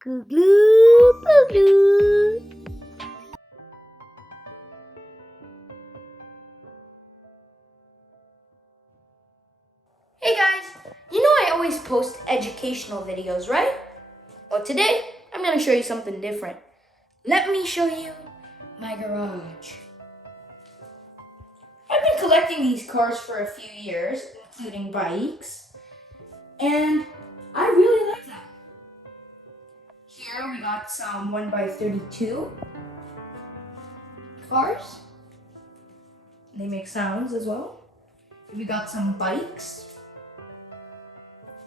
Kooglupooglu. Hey guys, you know I always post educational videos, right? Well, today I'm going to show you something different. Let me show you my garage. I've been collecting these cars for a few years, including bikes, and I really like them. Here we got some 1x32 cars. They make sounds as well. We got some bikes.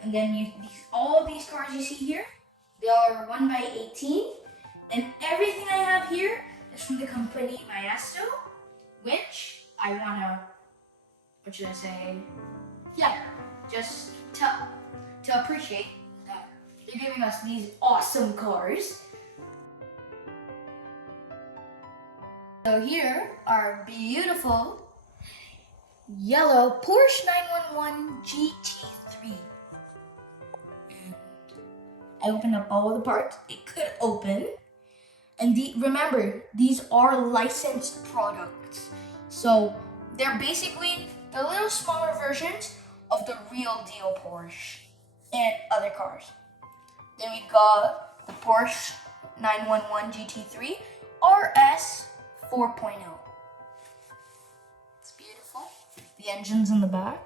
And then all these cars you see here, they are 1x18. And everything I have here is from the company Maestro, which I wanna, what should I say? Yeah, just to appreciate that they're giving us these awesome cars. So here are beautiful yellow Porsche 911 GT3. And I opened up all the parts it could open. And remember, these are licensed products. So they're basically the little smaller versions of the real deal Porsche and other cars. Then we got the Porsche 911 GT3 RS 4.0. It's beautiful. The engine's in the back.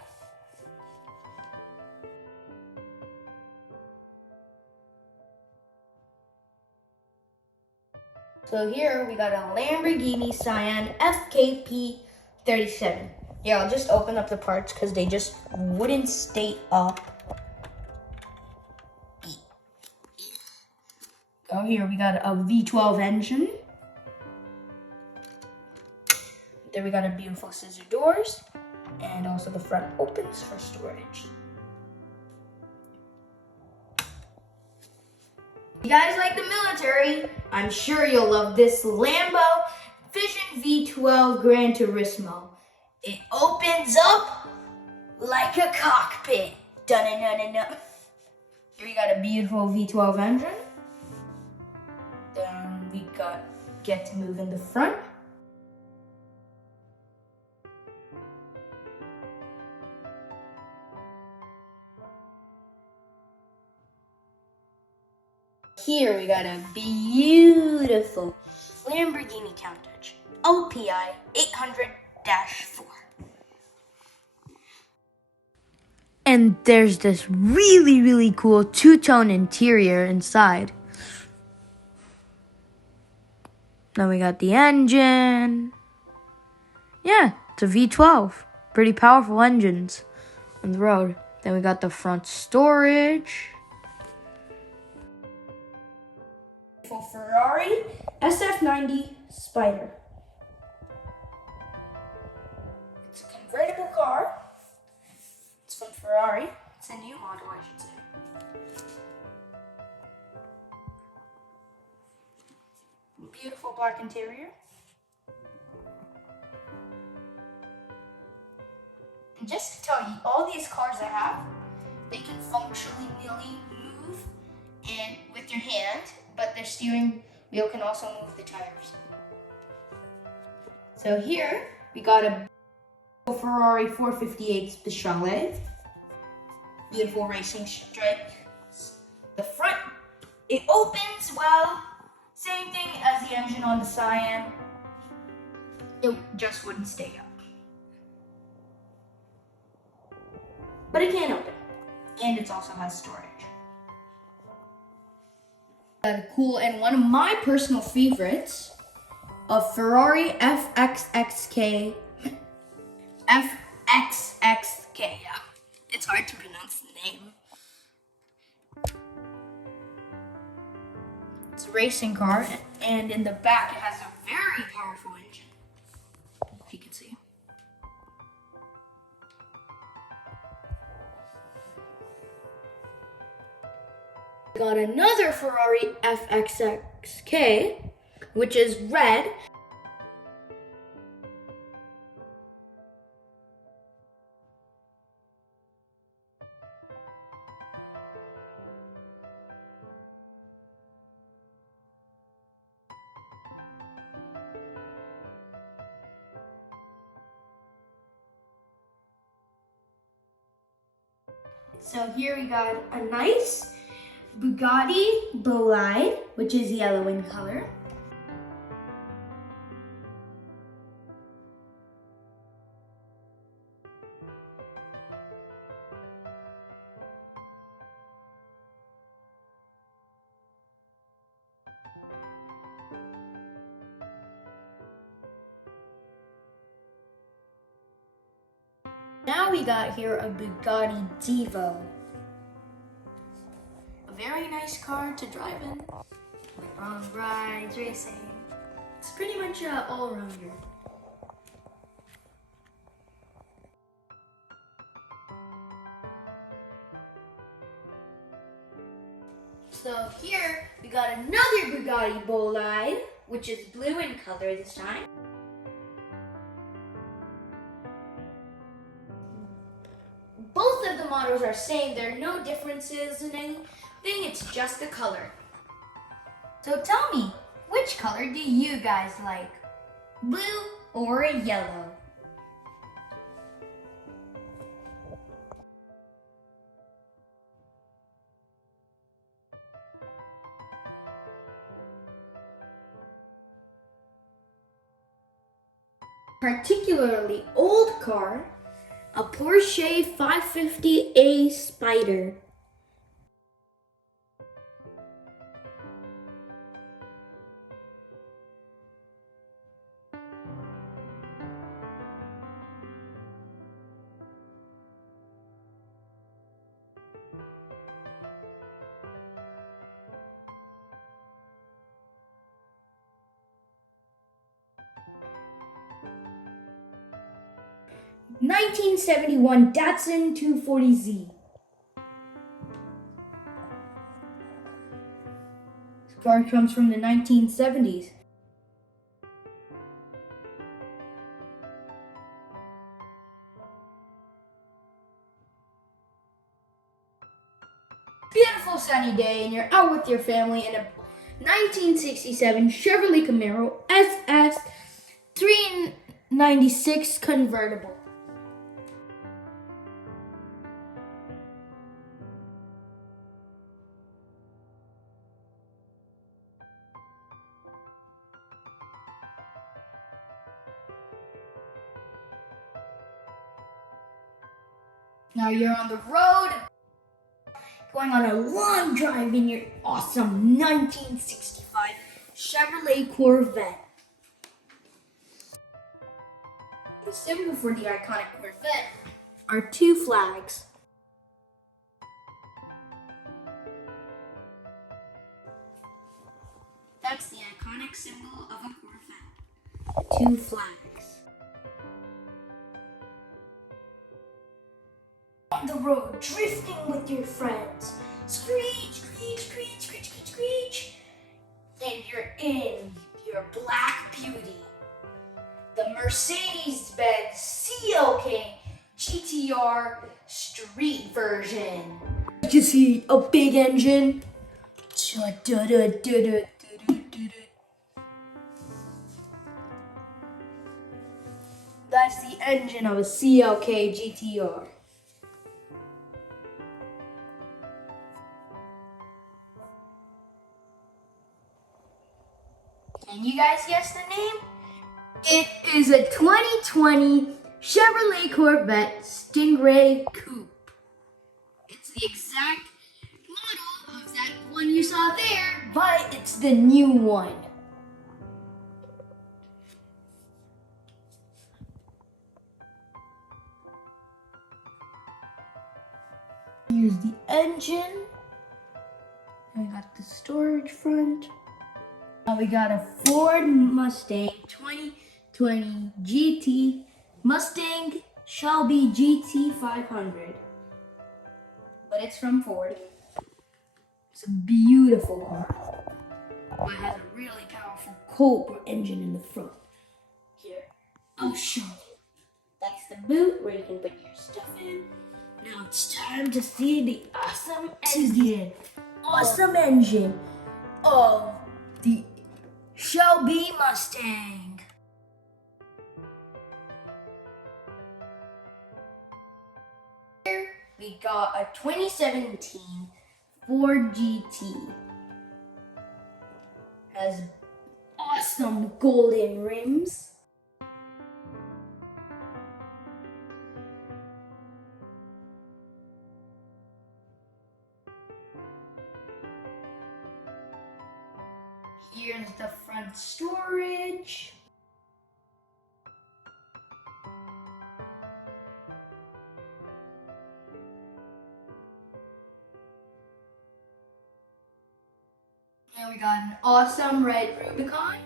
So here we got a Lamborghini Cyan FKP 37. Yeah, I'll just open up the parts because they just wouldn't stay up. Oh, here we got a V12 engine. There we got a beautiful scissor doors, and also the front opens for storage. If you guys like the military, I'm sure you'll love this Lambo Vision V12 Gran Turismo. It opens up like a cockpit. Dun-dun-dun-dun-dun. Here we got a beautiful V12 engine. Then we get to move in the front. Here we got a beautiful Lamborghini Countach LPI 800-4. And there's this really cool two-tone interior inside. Then we got the engine. Yeah, it's a V12. Pretty powerful engines on the road. Then we got the front storage. For Ferrari SF90 Spider. It's a convertible car. It's from Ferrari. It's a new model, I should say. Beautiful black interior. And just to tell you, all these cars I have, they can functionally move and with your hand, but their steering wheel can also move the tires. So here we got a Ferrari 458 Speciale. Beautiful racing stripes. The front, it opens well. Same thing as the engine on the Cyan. It just wouldn't stay up. But it can open. And it also has storage. Cool, and one of my personal favorites, a Ferrari FXXK. FXXK, yeah. It's hard to pronounce the name. It's a racing car, and in the back it has a very powerful engine, if you can see. Got another Ferrari FXXK, which is red. So here we got a nice Bugatti Bolide, which is yellow in color. Now we got here a Bugatti Divo. A very nice car to drive in, like long rides, racing. It's pretty much an all-rounder. So here we got another Bugatti Bolide, which is blue in color this time. Both of the models are same. There are no differences in anything. It's just the color. So tell me, which color do you guys like? Blue or yellow? Particularly old car, a Porsche 550A Spider. (1971) Datsun 240Z. This car comes from the 1970s. Beautiful sunny day and you're out with your family in a 1967 Chevrolet Camaro SS 396 convertible. Now you're on the road, going on a long drive in your awesome 1965 Chevrolet Corvette. The symbol for the iconic Corvette are two flags. That's the iconic symbol of a Corvette. Two flags. On the road, drifting with your friends. Screech, screech, screech, screech, screech, screech. And you're in your Black Beauty. The Mercedes-Benz CLK GTR Street version. You can see a big engine. That's the engine of a CLK GTR. Can you guys guess the name? It is a 2020 Chevrolet Corvette Stingray Coupe. It's the exact model of that one you saw there, but it's the new one. Here's the engine. And we got the storage front. Now we got a Ford Mustang 2020 GT Mustang Shelby GT 500. But it's from Ford. It's a beautiful car. But it has a really powerful Cobra engine in the front. Here, I'll show you. That's the boot where you can put your stuff in. Now it's time to see the awesome engine of the Shelby Mustang. Here we got a 2017 Ford GT. Has awesome golden rims. Here's the front storage. And we got an awesome red Rubicon.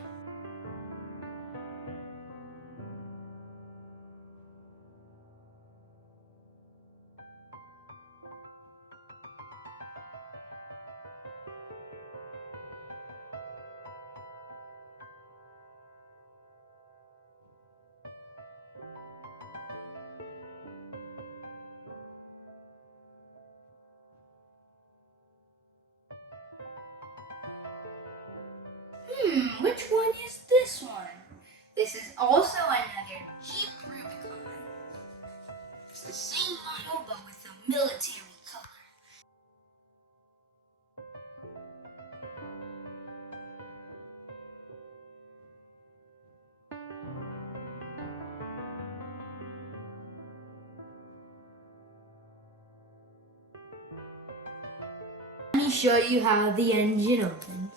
Which one is this one? This is also another Jeep Rubicon. It's the same model but with a military color. Let me show you how the engine opens.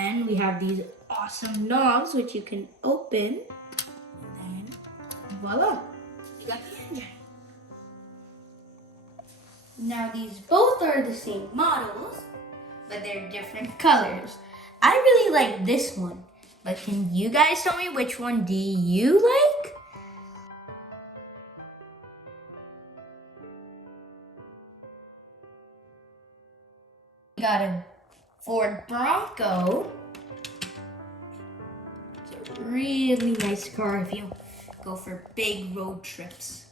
And we have these awesome knobs which you can open, and then voila, you got the engine. Now these both are the same models, but they're different colors. I really like this one, but can you guys tell me which one do you like? We got a Ford Bronco. It's a really nice car if you go for big road trips.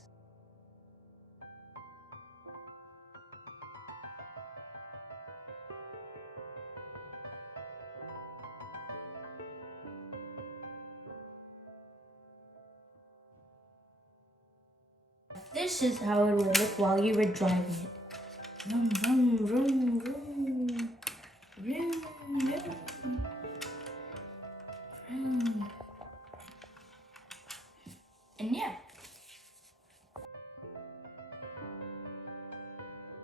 This is how it would look while you were driving it. Vroom, vroom, vroom, vroom. Vroom, vroom. Vroom. And yeah.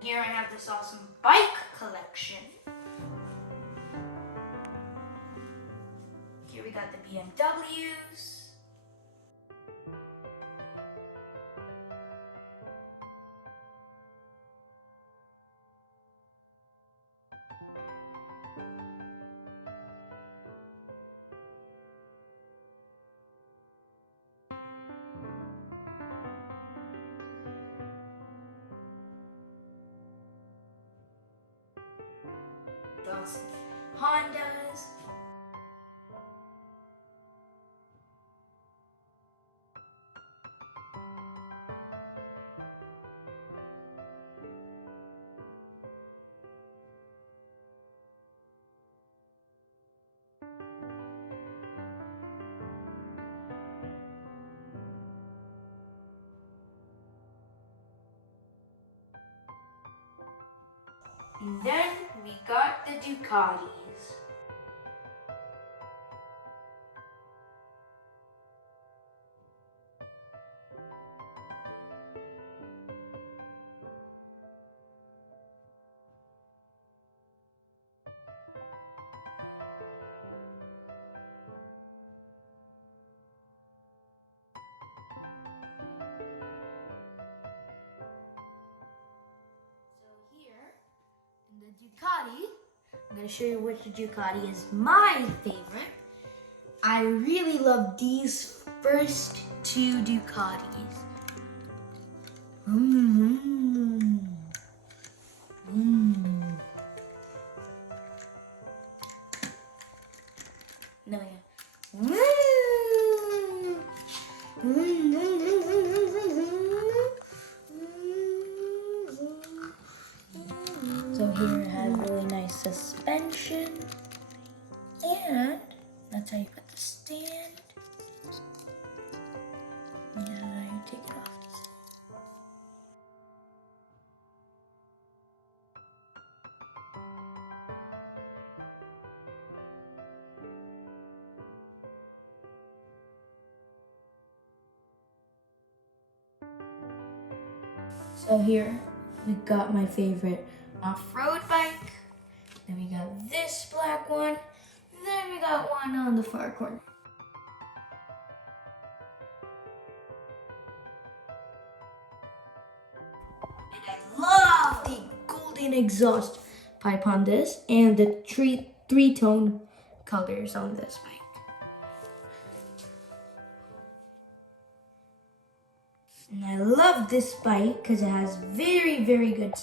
Here I have this awesome bike collection. Here we got the BMWs. Hondas. And then we got the Ducatis. The Ducati, I'm going to show you which Ducati is my favorite. I really love these first two Ducatis. No, yeah. So here it has really nice suspension, and that's how you put the stand. Now you take it off. So here we got my favorite off-road bike. Then we got this black one. Then we got one on the far corner. And I love the golden exhaust pipe on this and the three-tone colors on this bike. And I love this bike because it has very, very good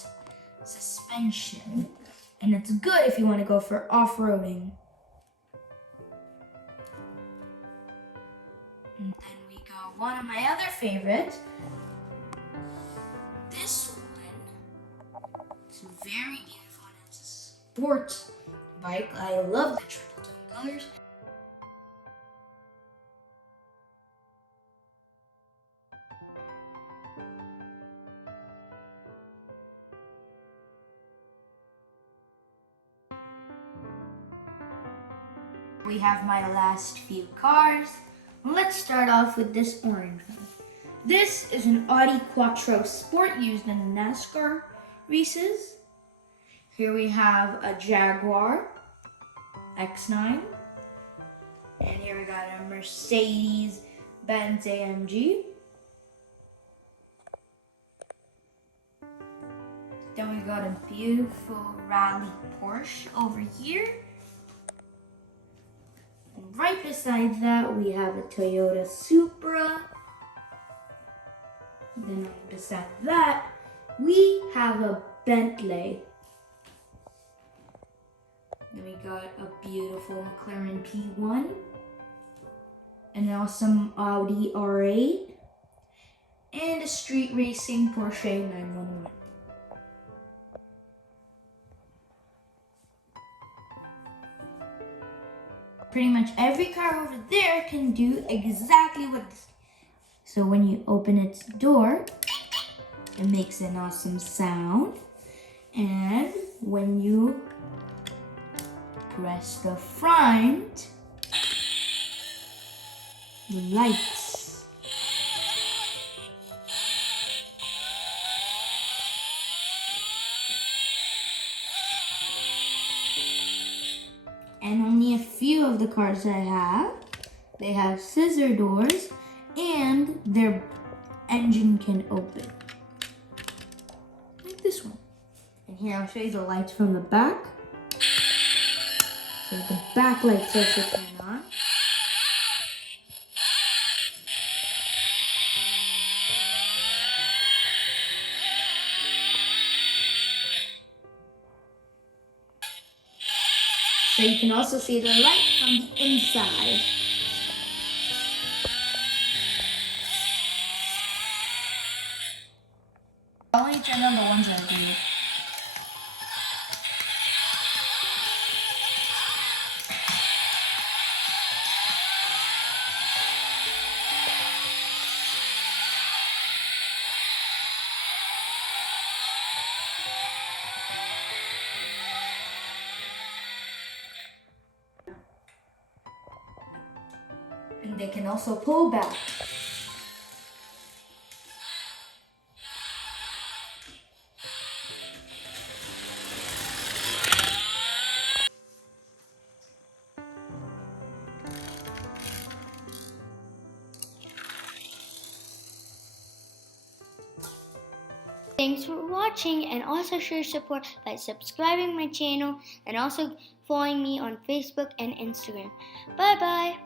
suspension. And it's good if you want to go for off-roading. And then we got one of my other favorites. This one. It's very beautiful and it's a sports bike. I love the triple tone colors. We have my last few cars. Let's start off with this orange one. This is an Audi Quattro Sport used in NASCAR races. Here we have a Jaguar X9. And here we got a Mercedes-Benz AMG. Then we got a beautiful rally Porsche over here. And right beside that, we have a Toyota Supra. Then beside that, we have a Bentley. Then we got a beautiful McLaren P1. An awesome Audi R8. And a street racing Porsche 911. Pretty much every car over there can do exactly what this. So when you open its door, it makes an awesome sound. And when you press the front, the lights. And only a few of the cars I have, they have scissor doors and their engine can open. Like this one. And here I'll show you the lights from the back. So the back lights also turn on. So you can also see the light from the inside. I'll only turn on the ones that I do. And they can also pull back. Thanks for watching, and also show your support by subscribing my channel and also following me on Facebook and Instagram. Bye bye.